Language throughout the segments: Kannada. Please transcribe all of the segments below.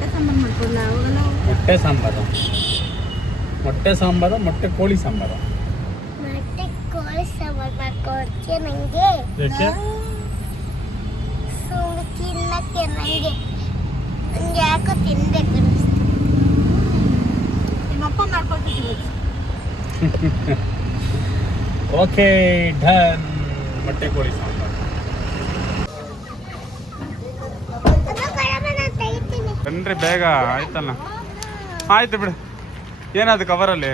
ಮೊಟ್ಟೆ ಸಾಂಬಾರು, ಮೊಟ್ಟೆ ಸಾಂಬಾರು, ಮೊಟ್ಟೆ ಕೋಳಿ ಸಾಂಬಾರು. ಮೊಟ್ಟೆ ಕೋಳಿ ಸಾಂಬಾರು ಮಾಡ್ಕೊಡ್ತೀಯ ನನಗೆ? ಯಾಕೆ? ಸುಮ್ಮನೆ ತಿನ್ನಕ್ಕೆ ನನಗೆ ಯಾಕೋ ತಿನ್ಬೇಕು ಅನಿಸ್ತು. ನಿಮ್ಮಪ್ಪ ಮಾಡ್ಕೊಡ್ತಿದ್ದೀವಿ. Okay done. ಮೊಟ್ಟೆ ಕೋಳಿ ಸಾಂಬಾರು. ಬನ್ರಿ ಬೇಗ ಆಯ್ತಲ್ಲ. ಆಯ್ತು ಬಿಡು. ಏನದು ಕವರಲ್ಲಿ?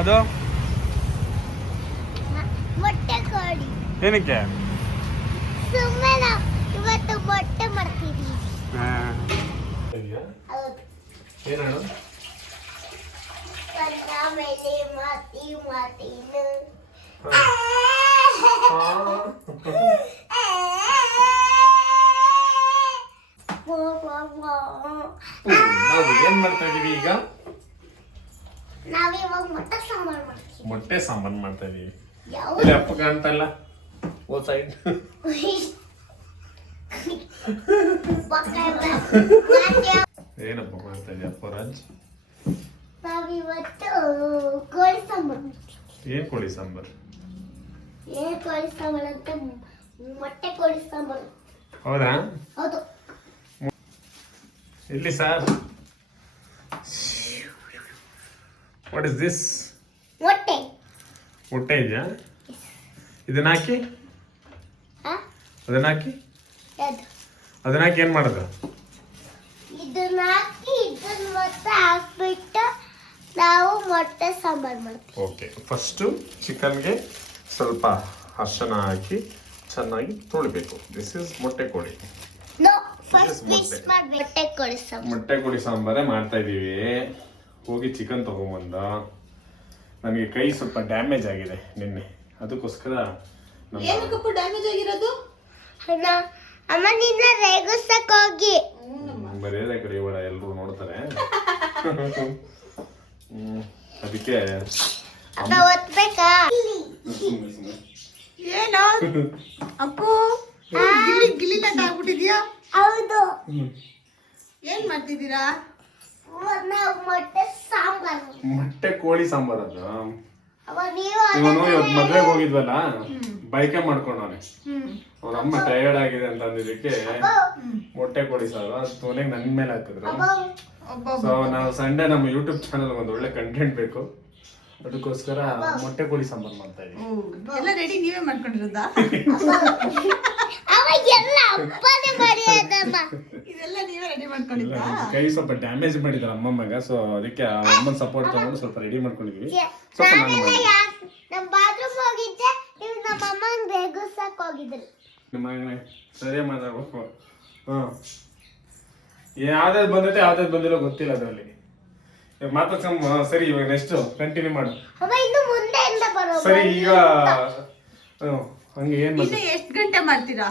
ಅದು ಮೊಟ್ಟೆ ಕೋಳಿ. ಏನಕ್ಕೆ? ಸುಮ್ಮನೆ ಇವತ್ತು ಮೊಟ್ಟೆ ಮಾಡ್ತೀವಿ. ಏನು ಮೇಲೆ ಮಾತೀನು ನಾವು ಏನ್ ಮಾಡ್ತಾ ಇದೀವಿ ಈಗ? ನಾವಿವಾಗ ಮೊಟ್ಟೆ ಸಾಂಬಾರು ಮಾಡ್ತೀವಿ. ಮೊಟ್ಟೆ ಸಾಂಬಾರು ಮಾಡ್ತಾ ಇದೀವಿ. ಯಾವ ಇಲ್ಲಿ ಅಪ್ಪ ಕಾಣ್ತಾ ಇಲ್ಲ. ಓ ಸೈಡ್ ಏನಪ್ಪ ಮಾಡ್ತಾ ಇದೀಯ ಅಪ್ಪ ರಾಜ್? ನಾವಿವತ್ತು ಕೋಳಿ ಸಾಂಬಾರು ಮಾಡ್ತೀವಿ. ಏನ್ ಕೋಳಿ ಸಾಂಬಾರು? ಏನ್ ಕೋಳಿ ಸಾಂಬಾರು ಅಂತ ಮೊಟ್ಟೆ ಕೋಳಿ ಸಾಂಬಾರು. ಹೌದಾ? ಹೌದು. ಇಲ್ಲಿ ಸರ್, ವಾಟ್ ಇಸ್ ದಿಸ್? ಮೊಟ್ಟೆ. ಮೊಟ್ಟೆ ಇದೆಯಾ? ಇದನ್ನ ಹಾಕಿ, ಅದನ್ನ ಹಾಕಿ, ಅದನ್ನ ಹಾಕಿ ಏನ್ ಮಾಡೋದು? ಇದನ್ನ ಹಾಕಿ ಇದನ್ನ ಮತ್ತೆ ಹಾಕ್ಬಿಟ್ಟು ನಾವು ಮೊಟ್ಟೆ ಸಾಂಬಾರು ಮಾಡ್ತೀವಿ. ಓಕೆ, ಫಸ್ಟು ಚಿಕನ್ಗೆ ಸ್ವಲ್ಪ ಅರಿಶಿನ ಹಾಕಿ ಚೆನ್ನಾಗಿ ತೊಳಿಬೇಕು. ದಿಸ್ ಇಸ್ ಮೊಟ್ಟೆ ಕೋಳಿ. ನೋ, ಫಸ್ಟ್ ಮಿಕ್ಸ್ ಮಾಡಬೇಕು. ಮೊಟ್ಟೆ ಕೋಳಿ ಸಾಂಬಾರು. ಮೊಟ್ಟೆ ಕೋಳಿ ಸಾಂಬಾರೇ ಮಾಡ್ತಾ ಇದೀವಿ. ಹೋಗಿ ಚಿಕನ್ ತಗೊಂಬಂದ. ನನಗೆ ಕೈ ಸ್ವಲ್ಪ ಡ್ಯಾಮೇಜ್ ಆಗಿದೆ ನಿನ್ನೆ, ಅದಕ್ಕೋಸ್ಕರ ಏನಕ್ಕಪ್ಪ ಡ್ಯಾಮೇಜ್ ಆಗಿರೋದು? ಅಮ್ಮ ನಿನ್ನ ರೇಗಿಸಕ್ ಹೋಗಿ ಬರೆಯದೇ ಕಡಿಯೋಣ, ಎಲ್ಲರೂ ನೋಡ್ತಾರೆ. ಅದಕ್ಕೆ ಅಮ್ಮ ಒತ್ಬೇಕಾ? ಏನೋ ಅಪ್ಪು ಗಿಲಿ ನಟ ಆಗ್ಬಿಟ್ಟಿದ್ಯಾ? ಹೌದು. ಏನ್ ಮಾಡ್ತಿದ್ದೀರಾ? ನಾವು ಮೊಟ್ಟೆ ಸಾಂಬಾರು. ಮೊಟ್ಟೆ ಕೋಳಿ ಸಾಂಬಾರ್. ಅದು ಅವ ಇವನು ಇವತ್ತು ಮದ್ವೆಗೆ ಹೋಗಿದ್ವಲ್ಲ, ಬೈಕೆ ಮಾಡ್ಕೊಂಡವನೆ. ಅವ್ನ ಅಮ್ಮ ಟಯರ್ಡ್ ಆಗಿದೆ ಅಂತ ಅಂದಿದ್ದಕ್ಕೆ ಮೊಟ್ಟೆ ಕೋಳಿ ಸಾರು ಅದು ಕೊನೆಗೆ ನನ್ ಮೇಲೆ ಹಾಕಿದ್ರು. ಸೊ ನಾವು ಸಂಡೇ ನಮ್ಮ ಯೂಟ್ಯೂಬ್ ಚಾನಲ್ ಒಂದು ಒಳ್ಳೆ ಕಂಟೆಂಟ್ ಬೇಕು, ಅದಕ್ಕೋಸ್ಕರ ಮೊಟ್ಟೆ ಕೋಳಿ ಸಾಂಬಾರ್ ಮಾಡ್ತಾ ಇದೀವಿ. ಎಲ್ಲ ರೆಡಿ ನೀವೇ ಮಾಡ್ಕೊಂಡಿರೋದಾ? ಅವ ಎಲ್ಲ ಅಪ್ಪನೇ ಮಾಡಿರೋದಮ್ಮ. ಇದೆಲ್ಲ ನೀವೇ ರೆಡಿ ಮಾಡ್ಕೊಂಡಿದ್ದಾ? ಕೈ ಸ್ವಲ್ಪ ಡ್ಯಾಮೇಜ್ ಮಾಡಿದಾರೆ ಅಮ್ಮಮ್ಮಗ, ಸೊ ಅದಕ್ಕೆ ಅಮ್ಮನ ಸಪೋರ್ಟ್ ತಗೊಂಡು ಸ್ವಲ್ಪ ರೆಡಿ ಮಾಡ್ಕೊಂಡಿದ್ವಿ. ಸ್ವಲ್ಪ ನಾನು ನಮ್ಮ ಬಾತ್ರೂಮ್ ಹೋಗಿದ್ದೆ, ನೀವು ನಮ್ಮ ಅಮ್ಮನ ರೇಗಿಸಕ್ ಹೋಗಿದ್ರಿ. ನಿಮ್ಮ ಸರಿ ಮಾತಾಡ್ಬೇಕು. ಯಾವ್ದಾದ್ರು ಬಂದೈತೆ ಯಾವ್ದಾದ್ರು ಬಂದಿಲ್ಲ ಗೊತ್ತಿಲ್ಲ ಅದರಲ್ಲಿ ಮಾತಾಡ್ಸಮ್ಮ. ಸರಿ, ಇವಾಗ ನೆಕ್ಸ್ಟ್ ಕಂಟಿನ್ಯೂ ಮಾಡು. ಅವ ಇನ್ನು ಮುಂದೆಯಿಂದ ಬರೋ. ಸರಿ, ಈಗ ಹಂಗೆ ಏನ್ ಇನ್ನು ಎಷ್ಟು ಗಂಟೆ ಮಾಡ್ತೀರಾ?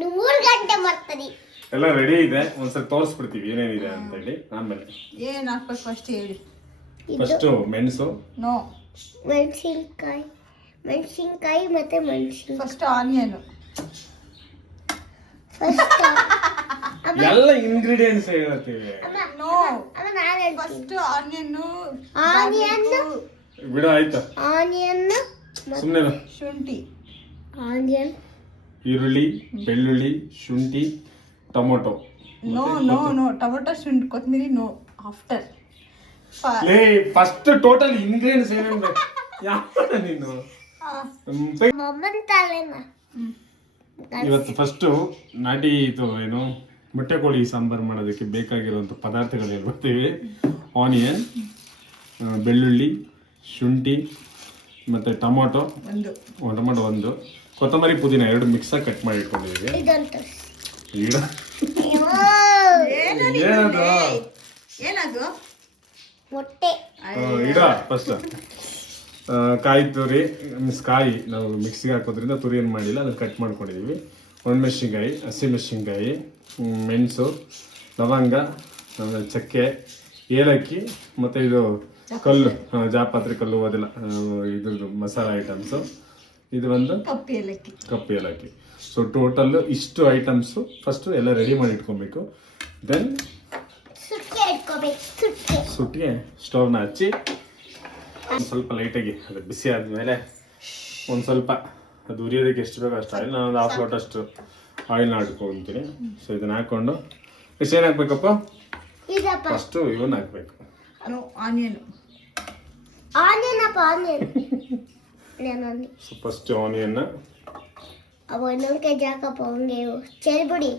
3 ಗಂಟೆ ಮಾಡ್ತೀರಿ. ಎಲ್ಲ ರೆಡಿ ಇದೆ, ಒಂದ್ಸರಿ ತೋರಿಸ್ಬಿಡ್ತೀವಿ ಏನೇನಿದೆ ಅಂತ ಹೇಳಿ. ಆಮೇಲೆ ಏನ್ ಹಾಕ್ಬೇಕು ಫಸ್ಟ್ ಹೇಳಿ. ಫಸ್ಟ್ ಮೆಣಸು, ನೋ, ಮೆಣಸಿನ್ಕಾಯಿ ಮತ್ತೆ ಮೆಣಸಿನ್ಕಾಯಿ. First onion. ಫಸ್ಟ್ ಎಲ್ಲ ಇಂಗ್ರೀಡಿಯೆಂಟ್ಸ್ ಹೇಳ್ತೀವಿ. ನೋ, ಫಸ್ಟ್ ಆನಿಯನ್ ಬಿಡು ಆಯ್ತಾ? ಆನಿಯನ್, ಸುಮ್ಮನೆ ಶುಂಠಿ, ಆನಿಯನ್, ಈರುಳ್ಳಿ, ಬೆಳ್ಳುಳ್ಳಿ, ಶುಂಠಿ, tomato. No no no, tomato, ಶುಂಠಿ, ಕೊತ್ತಂಬರಿ no, after. First total ingredients ಏನೇನು ಯಾವ ನೀನು ಮಮ್ಮನ್ ತಾಲೇನ. ಇವತ್ತು ಫಸ್ಟು ನಾಟಿ ಇದು ಏನು ಮೊಟ್ಟೆ ಕೋಳಿ ಸಾಂಬಾರು ಮಾಡೋದಕ್ಕೆ ಬೇಕಾಗಿರುವಂಥ ಪದಾರ್ಥಗಳು ಹೇಳ್ಬಿಡ್ತೀವಿ. ಆನಿಯನ್, ಬೆಳ್ಳುಳ್ಳಿ, ಶುಂಠಿ ಮತ್ತು ಟೊಮೊಟೊ ಒಂದು, ಕೊತ್ತಂಬರಿ, ಪುದೀನ 2 ಮಿಕ್ಸಾಗಿ ಕಟ್ ಮಾಡಿ ಇಟ್ಕೊಂಡಿದ್ದೀವಿ. ಈಗ ಏನದು? ಮೊಟ್ಟೆ ಇಡ ಫಸ್ಟ್ ಕಾಯಿ ತುರಿ, ಕಾಯಿ ನಾವು ಮಿಕ್ಸಿಗೆ ಹಾಕೋದ್ರಿಂದ ತುರಿ ಏನು ಮಾಡಿಲ್ಲ, ಅದನ್ನು ಕಟ್ ಮಾಡ್ಕೊಂಡಿದ್ದೀವಿ. ಒಣಮೆಣಸಿನ್ಕಾಯಿ, ಹಸಿಮೆಣಸಿನ್ಕಾಯಿ, ಮೆಣಸು, ಲವಂಗ, ಆಮೇಲೆ ಚಕ್ಕೆ, ಏಲಕ್ಕಿ ಮತ್ತು ಇದು ಕಲ್ಲು, ಜಾಪತ್ರೆ ಕಲ್ಲು, ಅದೆಲ್ಲ ಇದ್ರದ್ದು ಮಸಾಲ ಐಟಮ್ಸು. ಇದು ಒಂದು ಕಪ್ಪು ಏಲಕ್ಕಿ. ಸೊ ಟೋಟಲ್ ಇಷ್ಟು ಐಟಮ್ಸು ಫಸ್ಟು ಎಲ್ಲ ರೆಡಿ ಮಾಡಿ ಇಟ್ಕೊಬೇಕು. ದೆನ್ ಸುಟ್ಕೆ ಇಟ್ಕೋಬೇಕು. ಸುಟ್ಕೆ ಸುಟ್ಟಿಗೆ ಸ್ಟವ್ನ ಹಚ್ಚಿ ಒಂದು ಸ್ವಲ್ಪ ಲೈಟಾಗಿ ಅದು ಬಿಸಿ ಆದಮೇಲೆ ಒಂದು ಸ್ವಲ್ಪ ಅದು ಉರಿಯೋದಕ್ಕೆ ಎಷ್ಟು ಬೇಕೋ ಅಷ್ಟು ಆಯಿಲ್, ನಾನು ಒಂದು ಹಾಫ್ ಲೋಟಷ್ಟು ಆಯಿಲ್ನ ಹಾಕ್ಕೊಳ್ತೀನಿ. ಸೊ ಇದನ್ನ ಹಾಕ್ಕೊಂಡು ಎಷ್ಟು ಏನು ಹಾಕ್ಬೇಕಪ್ಪ? ಇದಪ್ಪ ಫಸ್ಟು ಇವನ್ನ ಹಾಕ್ಬೇಕು. ಆನಿಯನ್ ಆನಿಯನ್ ಅಪ್ಪ ಆನಿಯನ್. ಸೊ ಫಸ್ಟ್ ಆನಿಯನ್ನ ಅಪ್ಪ ಇನ್ನೊಂದು ಕೆಜಿ ಹಾಕಪ್ಪ. ಹಂಗೆ ಚೆಲ್ಬಿಡಿ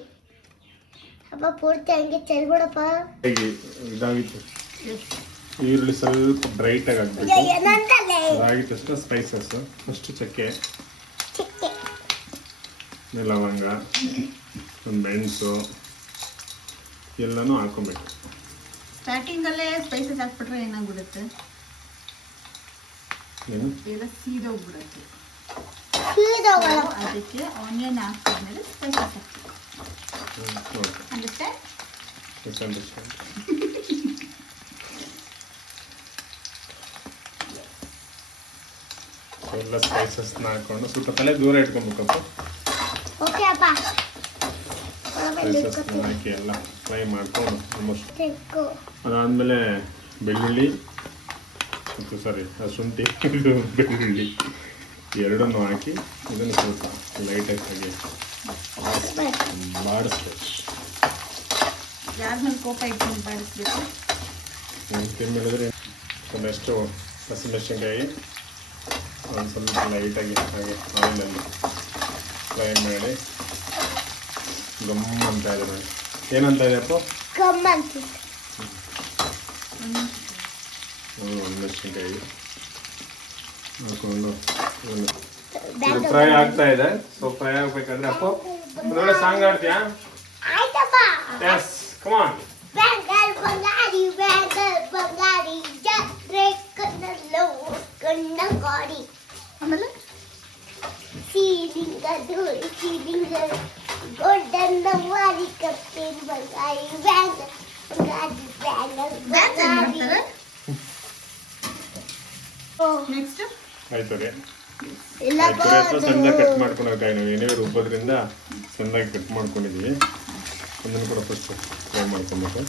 ಅಪ್ಪ, ಪೂರ್ತಿ ಹಂಗೆ ಚೆಲ್ಬಿಡಪ್ಪ. ಹೇಗೆ ಇದಾಗಿತ್ತು ಈರುಳ್ಳಿ ಸ್ವಲ್ಪ ಬ್ರೈಟಾಗಿ ಹಾಕ್ಬೇಕು. ಏನಂತಲೇ ಅದಾಗಿದ ತಕ್ಷಣ ಸ್ಪೈಸಸ್ ಫಸ್ಟ್ ಚಕ್ಕೆ, ಚಿಕ್ಕೆ ಲವಂಗ, ಒಂದು ಮೆಣಸು ಎಲ್ಲನೂ ಹಾಕೊಬೇಕು. ಸ್ಟಾರ್ಟಿಂಗಲ್ಲೇ ಸ್ಪೈಸಸ್ ಹಾಕ್ಬಿಟ್ರೆ ಏನಾಗ್ಬಿಡುತ್ತೆ, ಏನು ಬೇಗ ಸೀದೋಗ್ಬಿಡುತ್ತೆ. ಸೀದೋಗಲ್ಲ. ಅದಕ್ಕೆ ಆನಿಯನ್ ಹಾಕಿದ್ಮೇಲೆ ಸ್ಪೈಸಸ್ ಹಾಕ್ಬೇಕು. Okay understand? ಮಿಸ್ಅಂಡರ್ಸ್ಟ್ಯಾಂಡ್. ಎಲ್ಲ ಸ್ಪೈಸಸ್ನ ಹಾಕೊಂಡು ಸ್ವಲ್ಪ ತಲೆ ದೂರ ಇಟ್ಕೊಬೇಕಪ್ಪ. ಓಕೆ ಅಪ್ಪ. ಸ್ಪೈಸಸ್ನ ಹಾಕಿ ಎಲ್ಲ ಫ್ರೈ ಮಾಡ್ಕೊಂಡು ಆಲ್ಮೋಸ್ಟ್. ತೆಕ್ಕು ಅದಾದಮೇಲೆ ಬೆಳ್ಳುಳ್ಳಿ ಮತ್ತು ಶುಂಠಿ ಬೆಳ್ಳುಳ್ಳಿ ಎರಡನ್ನೂ ಹಾಕಿ ಇದನ್ನು ಸ್ವಲ್ಪ ಲೈಟಾಗಿ ಹಾಗೆ ಬಾಡಿಸ್ಬೇಕು. ಯಾರ ಮೇಲೆ ಕೋಪ ಇಟ್ಕೊಂಡು ಬಾಡಿಸ್ಬೇಕು? ಕೆಮ್ಮಿಡಿದ್ರೆ ಒಂದಷ್ಟು ಹಸಿಮೆಣಸಿನ್ಕಾಯಿ ಒಂದು ಸ್ವಲ್ಪ ಲೈಟಾಗಿ ಹಾಗೆ ಆಯಿಲಲ್ಲಿ ಫ್ರೈ ಮಾಡಿ ಗಮ್ ಅಂತ ಇದೆ ನೋಡಿ. ಏನಂತ ಇದೆಯಪ್ಪ? ಗಮ್ ಅಂತಿತ್ತು. ಮೆಣಸಿನ್ಕಾಯಿ ಹಾಕೊಂಡು ಇದು ಫ್ರೈ ಆಗ್ತಾ ಇದೆ. ಸೊ ಫ್ರೈ ಆಗ್ಬೇಕಾದ್ರೆ ಅಪ್ಪ ಒಳ್ಳೆ ಸಾಂಗ್ ಆಡ್ತೀಯಾ? ಆಯ್ತಪ್ಪ. Yes come on. ಬ್ಯಾಂಗಲ್ ಬಂಗಾರಿ ಜಾತ್ರೆ ಕಣ್ಣಲ್ಲೋ ಕಣ್ಣ ಗಾಡಿ. ಆಮೇಲೆ ಸೀಲಿಂಗ ದೂರಿ ಸೀಲಿಂಗ ಗೊಡ್ಡನ್ನ ಮಾರಿ ಕಪ್ಪೇನು ಬಂಗಾರಿ ಬ್ಯಾಂಗಲ್ ಬಂಗಾರಿ ಬ್ಯಾಂಗಲ್ ಬಂಗಾರಿ. ನೆಕ್ಸ್ಟ್ ಆಯ್ತು ರೀ. ಇಲ್ಲ ಸಣ್ಣದಾಗಿ ಕಟ್ ಮಾಡ್ಕೊಳಕಾಯಿ ನಾವು ಏನೇ ರುಬ್ಬೋದ್ರಿಂದ ಸಣ್ಣದಾಗಿ ಕಟ್ ಮಾಡ್ಕೊಂಡಿದ್ದೀವಿ. ಅದನ್ನು ಕೂಡ ಫಸ್ಟ್ ಫ್ರೈ ಮಾಡ್ಕೊಬೇಕು.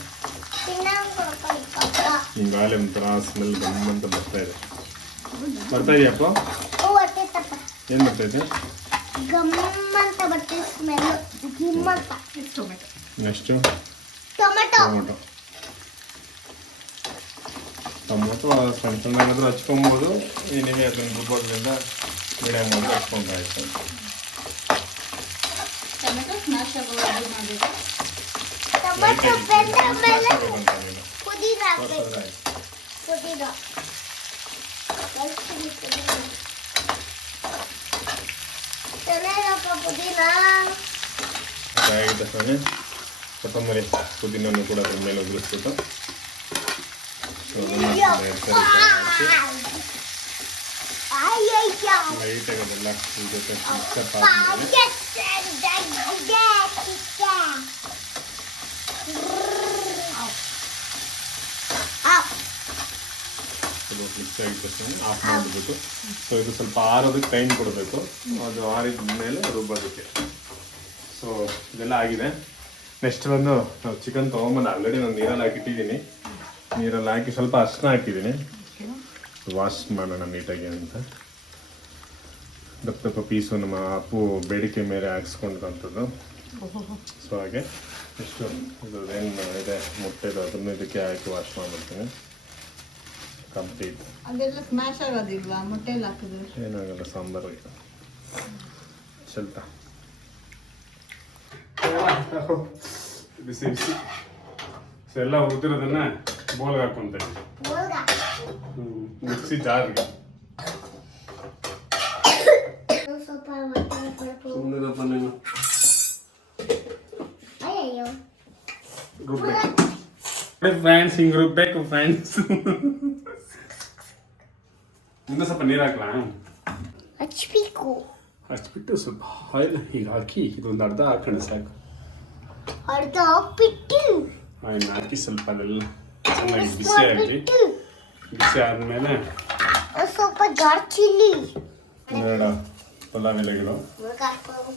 ಹಿಂಗಾಲೆ ಒಂಥರ ಸ್ಮೆಲ್ ಗಮ್ಮಂತ ಬರ್ತಾ ಇದೆ. ಬರ್ತಾ ಇದೆಯಪ್ಪ? ಏನು ಬರ್ತಾ ಇದೆ? ಗಮ್ಮಂತ ಬರ್ತದೆ ಸ್ಮೆಲ್. ಗಿಮ್ಮಂತ. ಟೊಮೆಟೊ. Next tomato. ಟೊಮೊಟೊ ಸಣ್ಣ ಸಣ್ಣಗಾದ್ರೂ ಹಚ್ಕೊಬೋದು. ನೀವೇ ಅದನ್ನು ರುಬ್ಬೋದ್ರಿಂದ ಮೀಡಿಯಮ್ ಮಾಡಿ ಹಚ್ಕೊಂಡ್ರೆ ಆಯ್ತು. ಟೊಮೆಟೊ ಸ್ಮ್ಯಾಶ್ ಆಗೋದು ಮಾಡಬೇಕು. ಟೊಮೆಟೊ ಬೆಂದ ಮೇಲೆ ಅಂತ ನೀನು ಪುದೀನ ಹಾಕ್ಬೇಕು. ತೋರ್ಸಿದ್ರೆ ಆಯ್ತು. ಪುದೀನ ಚೆನ್ನಾಗಪ್ಪ ಪುದೀನ. ಆಗಿದ ತಕ್ಷಣ ಕೊತ್ತಂಬರಿ ಪುದೀನನ್ನು ಕೂಡ ಅದ್ರ ಮೇಲೆ ಉದುರಿಸ್ಬಿಟ್ಟು ಲೈಟಾಗಿ ಅದೆಲ್ಲ ಈ ಜೊತೆ ಮಿಕ್ಸಪ್ ಆದಮೇಲೆ ಮಿಕ್ಸ್ ಆಗಿದ ತಕ್ಷಣ ಆಫ್ ಮಾಡಿಬಿಟ್ಟು ಸೊ ಇದು ಸ್ವಲ್ಪ ಆರೋದಕ್ಕೆ ಟೈಮ್ ಕೊಡಬೇಕು. ಅದು ಆರಿದ ಮೇಲೆ ರುಬ್ಬೋದಕ್ಕೆ. ಸೊ ಇದೆಲ್ಲ ಆಗಿದೆ. ನೆಕ್ಸ್ಟ್ ಬಂದು ನಾವು ಚಿಕನ್ ತೊಗೊಂಬಂದು ಆಲ್ರೆಡಿ ನಾನು ನೀರಲ್ಲಿ ಹಾಕಿಟ್ಟಿದ್ದೀನಿ. ನೀರಲ್ಲಿ ಹಾಕಿ ಸ್ವಲ್ಪ ಅರಿಶಿನ ಹಾಕಿದ್ದೀನಿ. ವಾಶ್ ಮಾಡೋಣ ನೀಟಾಗಿ ಅಂತ. ದಪ್ಪ ದಪ್ಪ ಪೀಸು ನಮ್ಮ ಅಪ್ಪು ಬೇಡಿಕೆ ಮೇಲೆ ಹಾಕ್ಸ್ಕೊಂಡಂಥದ್ದು. ಸೊ ಹಾಗೆ ಎಷ್ಟು ಇದು ಏನು ಇದೆ ಮೊಟ್ಟೆದು ಅದನ್ನು ಇದಕ್ಕೆ ಹಾಕಿ ವಾಶ್ ಮಾಡಿಬಿಡ್ತೀನಿ ಕಂಪ್ಲೀಟ್. ಅದೆಲ್ಲ ಸ್ಮ್ಯಾಶ್ ಆಗೋದಿಲ್ವಾ ಮೊಟ್ಟೆಯಲ್ಲಿ ಹಾಕಿದ್ರೆ? ಏನಾಗಲ್ಲ ಸಾಂಬಾರಿಗೆ ಸ್ವಲ್ಪ ಬಿಸಿ ಬಿಸಿ. ಸೊ ಎಲ್ಲ ಹುರಿದಿರೋದನ್ನ ಬೋಲ್ಗೆ ಹಾಕೊಂತ ಮಿಕ್ಸಿ ಜಾರ್ಗೆ. ಸುಮ್ಮನಿರಪ್ಪ ನೀನು. ರುಬ್ಬೇಕು ಫ್ರೆಂಡ್ಸ್, ಹಿಂಗೆ ರುಬ್ಬೇಕು ಫ್ರೆಂಡ್ಸ್. ಇನ್ನೂ ಸ್ವಲ್ಪ ನೀರು ಹಾಕ್ಲಾ? ಹಚ್ಬೇಕು. ಹಚ್ಬಿಟ್ಟು ಸ್ವಲ್ಪ ಆಯಿಲ್ ಹೀಗೆ ಹಾಕಿ ಇದೊಂದು ಅರ್ಧ ಹಾಕೋಣ ಸಾಕು. ಅರ್ಧ ಹಾಕ್ಬಿಟ್ಟು ಆಯಿಲ್ ಹಾಕಿ ಸ್ವಲ್ಪ ಅದೆಲ್ಲ ಚೆನ್ನಾಗಿ ಬಿಸಿ ಆಗಲಿ. ಬಿಸಿ ಆದಮೇಲೆ ಸ್ವಲ್ಪ ಜಾರ್ ಚಿಲ್ಲಿ ಬೇಡ ಪಲಾವ್ ಎಲೆಗಳು, ಮುಳುಗ ಹಾಕ್ಬೇಕು.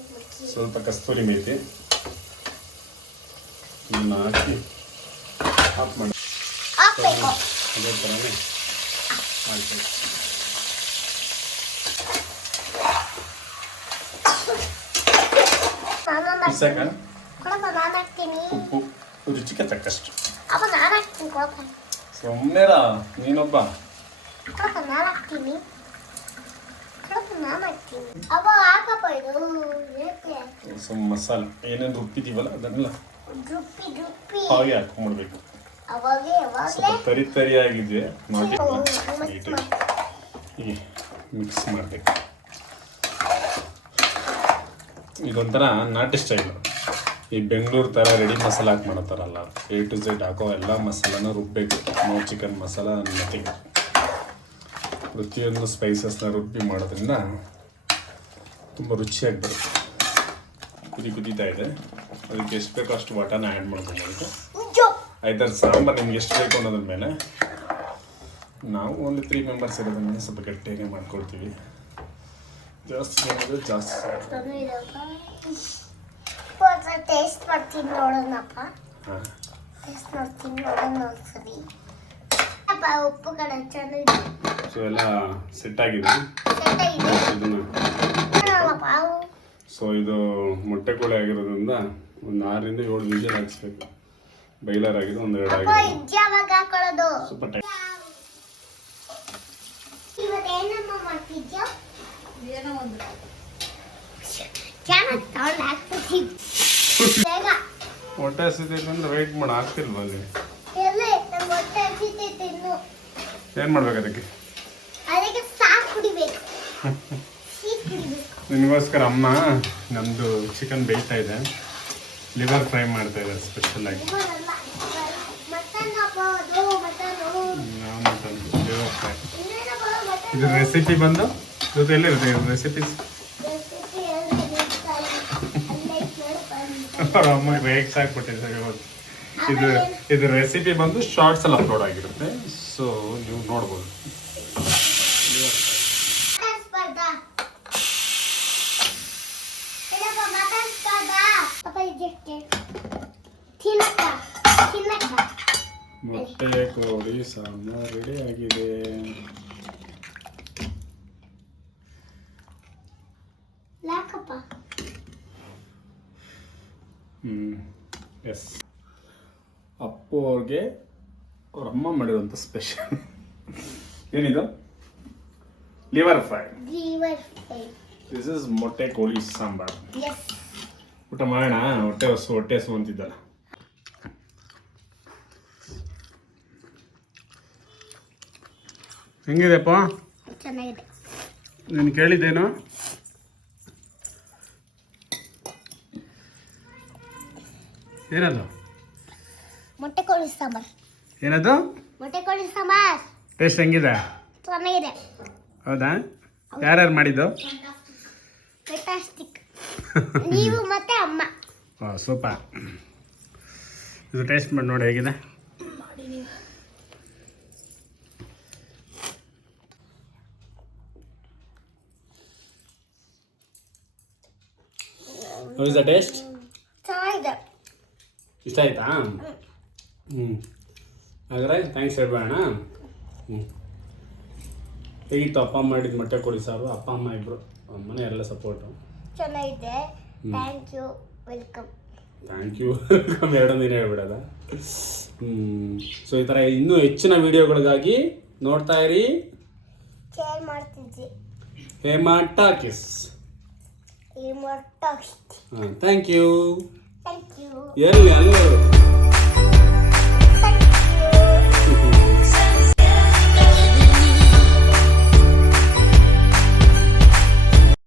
ಸ್ವಲ್ಪ ಕಸ್ತೂರಿ ಮೇಥಿ ಇದನ್ನ ಹಾಕಿ ಆಫ್ ಮಾಡಿ ಹಾಕ್ಬೇಕು. ಅದೇ ಥರನೇ ಮಾಡ್ಬೇಕು. ಬಿಸಾಕ ಕೊಡಪ್ಪ ನಾನು ಹಾಕ್ತೀನಿ. ಉಪ್ಪು ರುಚಿಗೆ ತಕ್ಕಷ್ಟು. ಅಪ್ಪ ನಾನು ಹಾಕ್ತೀನಿ ಕೊಡಪ್ಪ. ಸುಮ್ಮನೆರ ನೀನೊಬ್ಬ. ಕೊಡಪ್ಪ ನಾನು ಹಾಕ್ತೀನಿ. ಕೊಡಪ್ಪ ನಾನು ಹಾಕ್ತೀನಿ. ಅಪ್ಪ ಹಾಕಪ್ಪ ಇದು ಏಕೆ? ಸ್ವಲ್ಪ ಮಸಾಲೆ ಏನೇನು ರುಬ್ಬಿದೀವಲ್ಲ ಅದನ್ನೆಲ್ಲ ರುಪ್ಪಿ ಹಾಗೆ ಹಾಕೊಂಡ್ಬಿಡ್ಬೇಕು. ಅವಾಗೇ ಸ್ವಲ್ಪ ತರಿ ತರಿಯಾಗಿದೆ ನೋಡಿ ಮಿಕ್ಸ್ ನೀಟಾಗಿ ಹೀಗೆ ಮಿಕ್ಸ್ ಮಾಡಬೇಕು. ಇದೊಂಥರ ನಾಟಿ ಸ್ಟೈಲು. ಈ ಬೆಂಗಳೂರು ಥರ ರೆಡಿ ಮಸಾಲ ಹಾಕಿ ಮಾಡತ್ತಾರಲ್ಲ, A to Z ಹಾಕೋ ಎಲ್ಲ ಮಸಾಲನ ರುಬ್ಬಬೇಕು. No chicken masala nothing. ಪ್ರತಿಯೊಂದು ಸ್ಪೈಸಸ್ನ ರುಬ್ಬಿ ಮಾಡೋದ್ರಿಂದ ತುಂಬ ರುಚಿಯಾಗಿ ಬರುತ್ತೆ. ಕುದೀತಾ ಇದೆ, ಅದಕ್ಕೆ ಎಷ್ಟು ಬೇಕೋ ಅಷ್ಟು ವಾಟನ ಆ್ಯಡ್ ಮಾಡ್ಕೊಬೋದು. ಐದಾರು ಸಾಂಬಾರು ನಿಮ್ಗೆ ಎಷ್ಟು ಬೇಕು ಅನ್ನೋದ್ರ ಮೇಲೆ. ನಾವು ಒಂದು 3 ಮೆಂಬರ್ಸ್ ಇರೋದ್ರಿಂದ ಸ್ವಲ್ಪ ಗಟ್ಟಿಯಾಗಿ ಮಾಡ್ಕೊಳ್ತೀವಿ. ಜಾಸ್ತಿ ಮಾಡೋದು ಜಾಸ್ತಿ. ಟೇಸ್ಟ್ ಮಾಡ್ತೀನಿ ನೋಡೋಣಪ್ಪ. ಹಾಂ, ಟೇಸ್ಟ್ ಮಾಡ್ತೀನಿ ನೋಡೋಣ ಒಂದ್ಸರಿ. ಅಪ್ಪ ಉಪ್ಪು ಕಡೆ ಚೆನ್ನಾಗಿದೆ. ಸೊ ಎಲ್ಲ ಸೆಟ್ ಆಗಿದೆ. ಚೆನ್ನಾಗಿದೆ ಇದನ್ನು ನೋಡೋಣಪ್ಪ. ಸೊ ಇದು ಮೊಟ್ಟೆ ಕೋಳಿ ಆಗಿರೋದ್ರಿಂದ ಒಂದು 6 ರಿಂದ 7 ವಿಜಿಲ್ ಹಾಕಿಸ್ಬೇಕು. ಬೈಲರ್ ಆಗಿದೆ, 1-2 ಅಪ್ಪ ಆಗಿದೆ. ಇಜ್ಜಿ ಯಾವಾಗ ಹಾಕೊಳ್ಳೋದು? ಸ್ವಲ್ಪ ಟೈಮ್. ಇವತ್ತೇನಮ್ಮ ಮಾಡ್ತಿದ್ಯೋ? ಏನೋ ಒಂದು ಚೆನ್ನಾಗಿ ತಗೊಂಡು ಹಾಕ್ಬಿಡ್ತೀನಿ ಬೇಗ. ಹೊಟ್ಟೆ ಹಸಿದೈತೆ ಅಂದ್ರೆ ವೆಯ್ಟ್ ಮಾಡಿ ಆಗ್ತಿಲ್ವ ಅಲ್ಲಿ? ಎಲ್ಲಿ ನಮ್ಮ ಹೊಟ್ಟೆ ಹಸಿತೈತೆ ಇನ್ನು. ಏನು ಮಾಡ್ಬೇಕು ಅದಕ್ಕೆ? ಅದಕ್ಕೆ ಸಾಕು ಕುಡಿಬೇಕು. ಸ್ವೀಟ್ ಕುಡಿಬೇಕು. ನಿನಗೋಸ್ಕರ ಅಮ್ಮ ನಮ್ಮದು ಚಿಕನ್ ಬೇಯ್ತಾ ಇದೆ. ಲಿವರ್ ಫ್ರೈ ಮಾಡ್ತಾ ಇದೆ ಸ್ಪೆಷಲ್ ಆಗಿ. ಮಟನ್ ಅಪ್ಪ ಅದು ಮಟನು. Liver fry. ಇನ್ನೇನಪ್ಪ ಮಟನ್ ಇದು ರೆಸಿಪಿ ಬಂದು ಇವತ್ತು ಎಲ್ಲಿರುತ್ತೆ ರೆಸಿಪೀಸ್? ರೆಸಿಪಿ ಹೇಳ್ತೀನಿ. ಅಲ್ಲೇ ನೋಡು. ಅವ್ರ ಅಮ್ಮಗೆ ರೇಕ್ಸ್ ಹಾಕ್ಬಿಟ್ಟಿದ್ದಾರೆ ಇವತ್ತು. ಇದು ರೆಸಿಪಿ ಬಂದು ಶಾರ್ಟ್ಸ್ ಅಲ್ಲಿ ಅಪ್ಲೋಡ್ ಆಗಿರುತ್ತೆ, ಸೊ ನೀವು ನೋಡ್ಬೋದು. ಮಟನ್ ಸ್ಪರ್ಧಾ. ಏನಪ್ಪ ಮಟನ್ ಸ್ಪರ್ಧಾ? ಅಪ್ಪ ಇದಕ್ಕೆ ತಿನ್ನಕ್ಕ. ಮೊಟ್ಟೆ ಕೋಳಿ ಸಾಂಬಾರ್ ರೆಡಿ ಆಗಿದೆ. ಲಾಕಪ್ಪ. ಎಸ್, ಅಪ್ಪು ಅವ್ರಿಗೆ ಅವ್ರ ಅಮ್ಮ ಮಾಡಿರೋಂಥ ಸ್ಪೆಷಲ್ ಏನಿದು? Liver fry. Liver fry. This is ಮೊಟ್ಟೆ ಕೋಳಿ ಸಾಂಬಾರ್. ಎಸ್. ಊಟ ಮಾಡೋಣ, ಹೊಟ್ಟೆ ಹಸು ಅಂತಿದ್ದಲ್ಲ. ಹೆಂಗಿದೆಪ್ಪ? ಚೆನ್ನಾಗಿದೆ. ನೀನು ಕೇಳಿದ್ದೇನು? ಏನದು? ಮೊಟ್ಟೆ ಕೋಳಿ ಸಾಂಬಾರ್. ಏನದು? ಮೊಟ್ಟೆ ಕೋಳಿ ಸಾಂಬಾರ್ ಟೇಸ್ಟ್ ಹೆಂಗಿದೆ? ಚೆನ್ನಾಗಿದೆ. ಹೌದಾ? ಯಾರ್ಯಾರು ಮಾಡಿದ್ದು? ಫೆಂಟಾಸ್ಟಿಕ್. ನೀವು ಮತ್ತೆ ಅಮ್ಮ. ಸೂಪರ್. ಇದು ಟೇಸ್ಟ್ ಮಾಡಿ ನೋಡಿ ಹೇಗಿದೆ. How is the taste? ಚೆನ್ನಾಗಿದೆ. ಇಷ್ಟ ಆಯ್ತಾ? ಹಾಗಾದ್ರೆ ಥ್ಯಾಂಕ್ಸ್ ಹೇಳ್ಬೇಡ. ಹೇಗಿತ್ತು ಅಪ್ಪ ಮಾಡಿದ ಮೊಟ್ಟೆ ಕೋಳಿ ಸಾರು? ಅಪ್ಪ ಅಮ್ಮ ಇಬ್ಬರು, ಅಮ್ಮನೇ ಎಲ್ಲ ಸಪೋರ್ಟು. ಚೆನ್ನಾಗಿದೆ. Thank you, welcome. Thank you welcome ಎರಡೊಂದು ದಿನ ಹೇಳ್ಬಿಡೋದ. ಸೊ ಈ ಥರ ಇನ್ನೂ ಹೆಚ್ಚಿನ ವಿಡಿಯೋಗಳಿಗಾಗಿ ನೋಡ್ತಾ ಇರಿ ಶೇರ್ ಮಾಡ್ತಿದ್ವಿ. ಹೇಮಾ ಟಾಕೀಸ್. ಈ ಮೊಟ್ಟ ಥ್ಯಾಂಕ್ ಯು. Thank you. ಎಲ್ಲಿ ಅಲ್ಲೇ